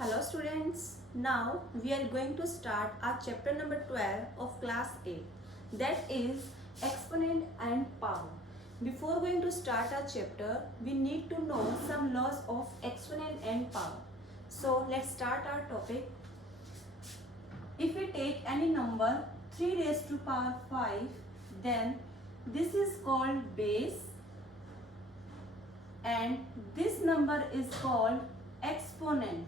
Hello students, now we are going to start our chapter number 12 of class 8, that is exponent and power. Before going to start our chapter, we need to know some laws of exponent and power. So let's start our topic. If we take any number 3 raised to power 5, then this is called base and this number is called exponent,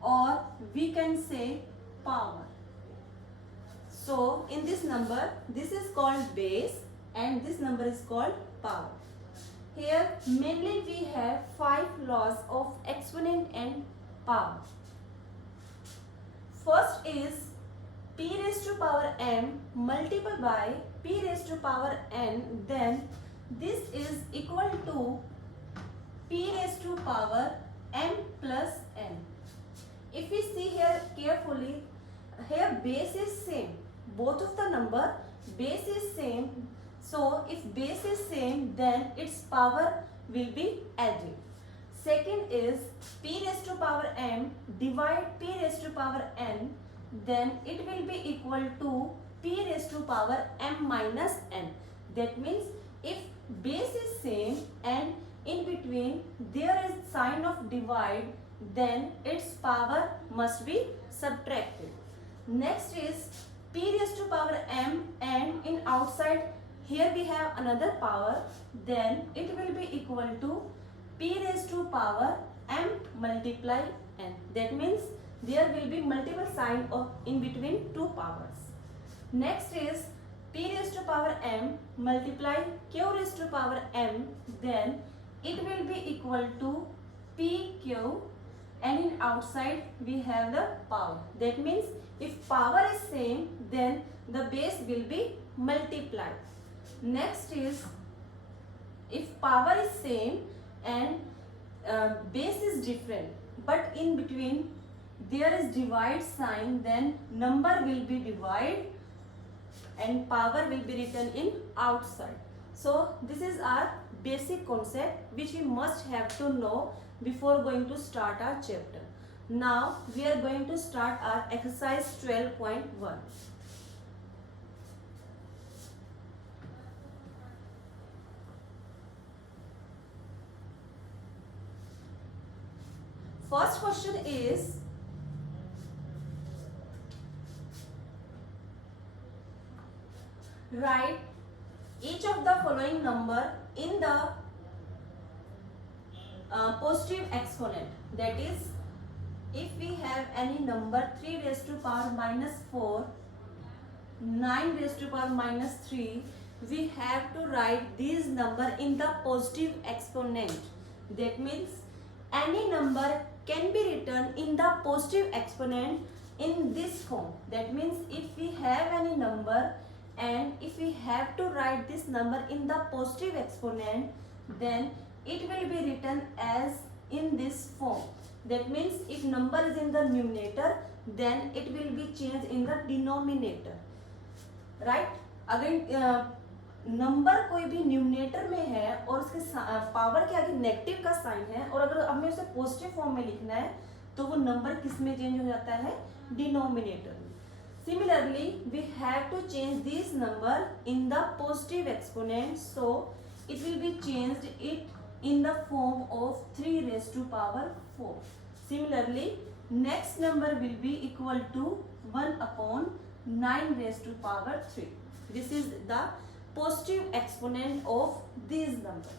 or we can say power. So in this number, this is called base and this number is called power. Here mainly we have 5 laws of exponent and power. First is p raised to power m multiplied by p raised to power n, then this is equal to p raised to power m plus n. If we see here carefully, here base is same. Both of the number base is same. So if base is same, then its power will be added. Second is p raised to power m divide p raised to power n, then it will be equal to p raised to power m minus n. That means if base is same and in between there is sign of divide, then its power must be subtracted. Next is p raised to power m, and in outside here we have another power, then it will be equal to p raised to power m multiply n. That means there will be multiple sign of in between two powers. Next is p raised to power m multiply q raised to power m, then it will be equal to pq, and in outside we have the power. That means if power is same, then the base will be multiplied. Next is if power is same and base is different, but in between there is divide sign, then number will be divided and power will be written in outside. So this is our basic concept which we must have to know before going to start our chapter. Now we are going to start our exercise 12.1. First question is, write each of the following number in the positive exponent. That is, if we have any number 3 raised to power minus 4, 9 raised to power minus 3, we have to write these number in the positive exponent. That means any number can be written in the positive exponent in this form. That means if we have any number and if we have to write this number in the positive exponent, then it will be written as in this form. That means if number is in the numerator, then it will be changed in the denominator, right? अगर number कोई भी numerator में है और उसके power के आगे negative का साइन है और अगर हमें उसे पॉजिटिव फॉर्म में लिखना है तो वो नंबर किस में चेंज हो जाता है? डिनोमिनेटर में. Similarly, we have to change this number in the positive exponent, so it will be changed it in the form of 3 raised to power 4. Similarly, next number will be equal to 1 upon 9 raised to power 3. This is the positive exponent of this number.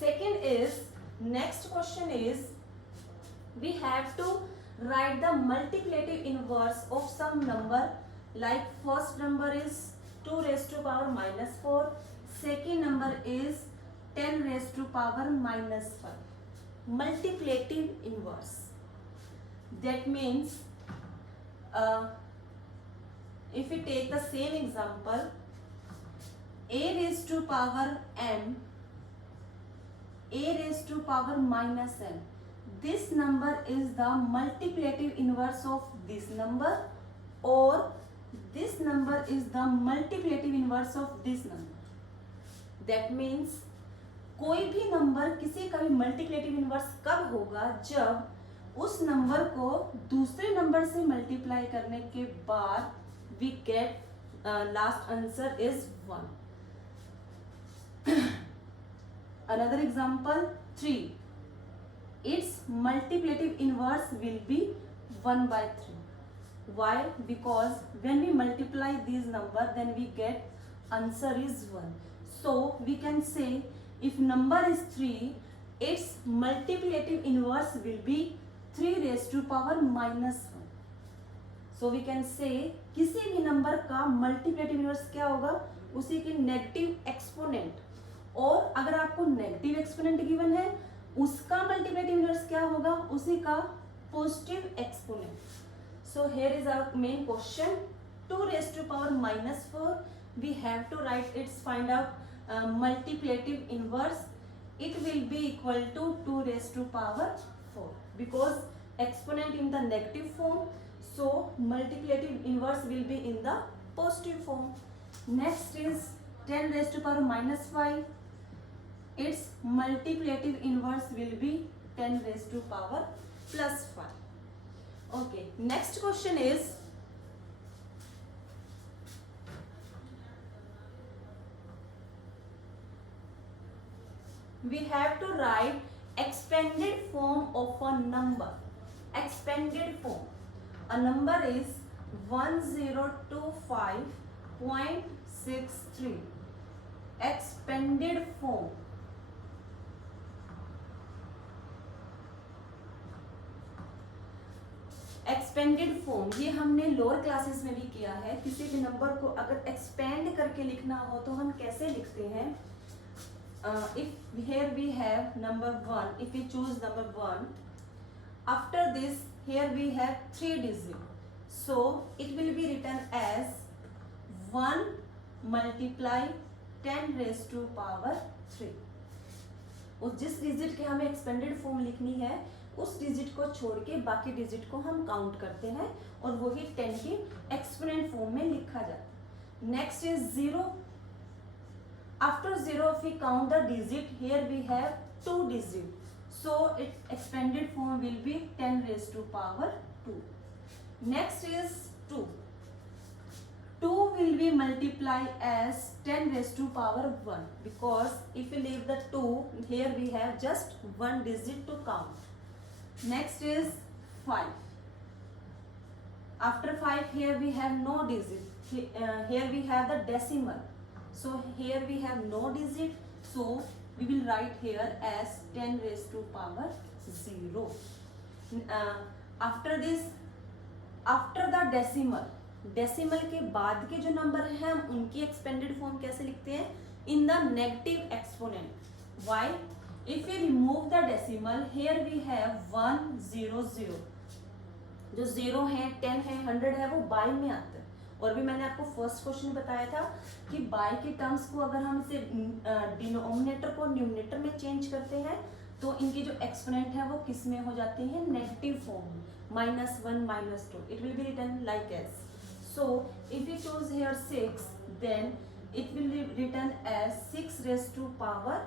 Second is, next question is, we have to write the multiplicative inverse of some number, like first number is 2 raised to power minus 4, second number is 10 raised to power minus 5. Multiplicative inverse. That means if we take the same example, a raised to power m, a raised to power minus n, this number is the multiplicative inverse of this number, or this number is the multiplicative inverse of this number. That means कोई भी number किसी का भी multiplicative inverse कब होगा, जब उस number को दूसरे नंबर से मल्टीप्लाई करने के बाद we get last answer is 1. Another example 3. Its multiplicative inverse will be 1 by 3. Why? Because when we multiply these number, then we get answer is 1. So we can say if number is 3, its multiplicative inverse will be 3 raised to power minus 1. So we can say किसी भी number का multiplicative inverse क्या होगा, उसी के negative exponent, और अगर आपको नेगेटिव एक्सपोनेंट गिवन है उसका मल्टीप्लिकेटिव इनवर्स क्या होगा, उसी का positive exponent. So here is our main question. 2 raised to power minus 4. We have to write its find out multiplicative inverse. It will be equal to 2 raised to power 4 because exponent in the negative form. So multiplicative inverse will be in the positive form. Next is 10 raised to power minus 5. Its multiplicative inverse will be 10 raised to power plus 5. Okay, next question is we have to write expanded form of a number. Expanded form. A number is 1025.63. Expanded form. Expanded form ये हमने lower classes में भी किया है. किसी भी number को अगर एक्सपेंड करके लिखना हो तो हम कैसे लिखते हैं. If here we have number 1, if we choose number 1, after this here we have 3 digit, so it will be written as 1 multiply 10 raise to power 3. और जिस डिजिट के हमें एक्सपेंडेड फॉर्म लिखनी है उस डिजिट को छोड़ के बाकी डिजिट को हम काउंट करते हैं और वही 10 की एक्सपोनेंट फॉर्म में लिखा जाता है. Next is 0. After 0 if we count the digit, here we have 2 digit, so its expanded form will be 10 raised to power 2. Next is 2. 2 will be multiplied as 10 raised to power 1 because if we leave the 2, here we have just one digit to count. Next is 5. After 5 here we have no digit. Here we have the decimal. So here we have no digit. So we will write here as 10 raised to power 0. After this, after the decimal के बाद के जो number हैं हम उनकी expanded form कैसे लिखते हैं, in the negative exponent. Why? If we remove the decimal, here we have 1 0 0. जो 0 है, 10 है, 100 है, वो बाय में आते हैं. और भी मैंने आपको फर्स्ट क्वेश्चन बताया था कि बाय के टर्म्स को अगर हम इसे डिनोमिनेटर को न्यूमरेटर में चेंज करते हैं तो इनकी जो एक्सपोनेंट है वो किस में हो जाती है, नेगेटिव फॉर्म में, -1 -2. It will be written like as. So if you choose here 6, then it will be written as 6 raise to power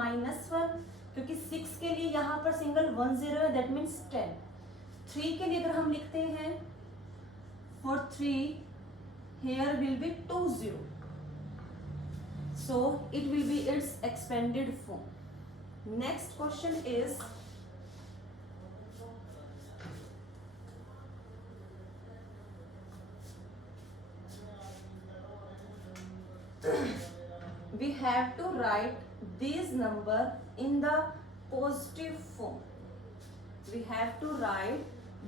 -1, क्योंकि 6 के लिए यहाँ पर सिंगल 1 0 है, दैट मीन्स 10. 3 के लिए अगर हम लिखते हैं for 3, here will be 2 0, so it will be its expanded form. Next question is we have to write these number in the positive form. We have to write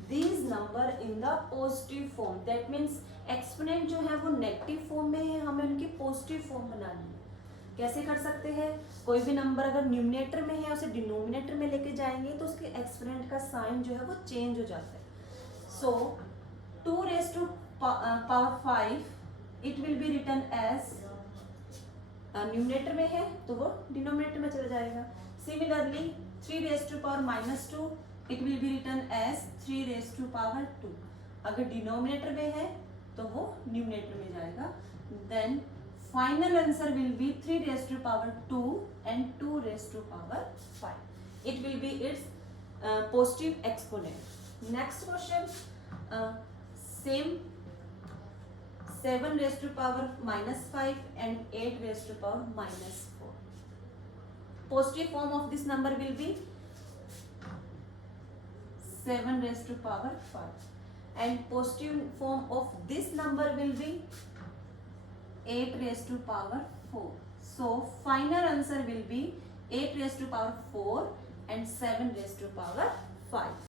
these number in the positive form. That means exponent जो है वो negative form में है, हमें उनकी positive form बनानी है. कैसे कर सकते हैं, कोई भी नंबर अगर न्यूमरेटर में है उसे डिनोमिनेटर में लेके जाएंगे तो उसके एक्सपोनेंट का साइन जो है वो चेंज हो जाता है. So 2 raise to power 5 it will be written as, numerator में है तो वो डिनोमिनेटर में चला जाएगा. Similarly 3 raise to power -2 it will be written as 3 raise to power 2. अगर डिनोमिनेटर में है तो वो न्यूमरेटर में जाएगा. Then final answer will be 3 raised to power 2 and 2 raised to power 5. It will be its positive exponent. Next question, same 7 raised to power minus 5 and 8 raised to power minus 4. Positive form of this number will be 7 raised to power 5 and positive form of this number will be 8 raised to power 4. So final answer will be 8 raised to power 4 and 7 raised to power 5.